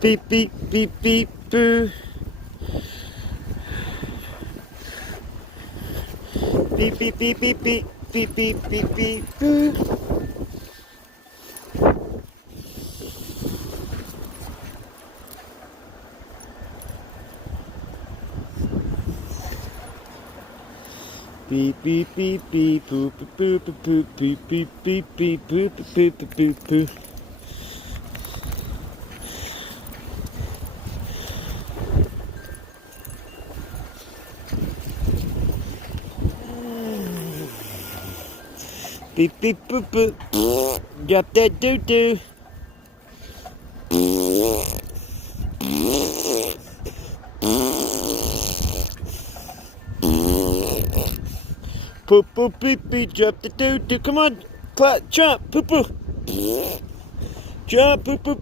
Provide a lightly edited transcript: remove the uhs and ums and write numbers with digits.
Beep, beep, beep, beep, boo. Beep, beep, beep, beep, beep, beep, beep, beep, beep, boo. Beep, beep, beep, beep, boop, boop, boop, boop, beep, beep, beep, beep, boop, boop, boop, boop, boop. Beep, beep, boop, boop. Got that doo-doo. Poop, poop, beep, beep, drop the doo-doo. Come on, jump, poop, poop. Jump, poop, poop.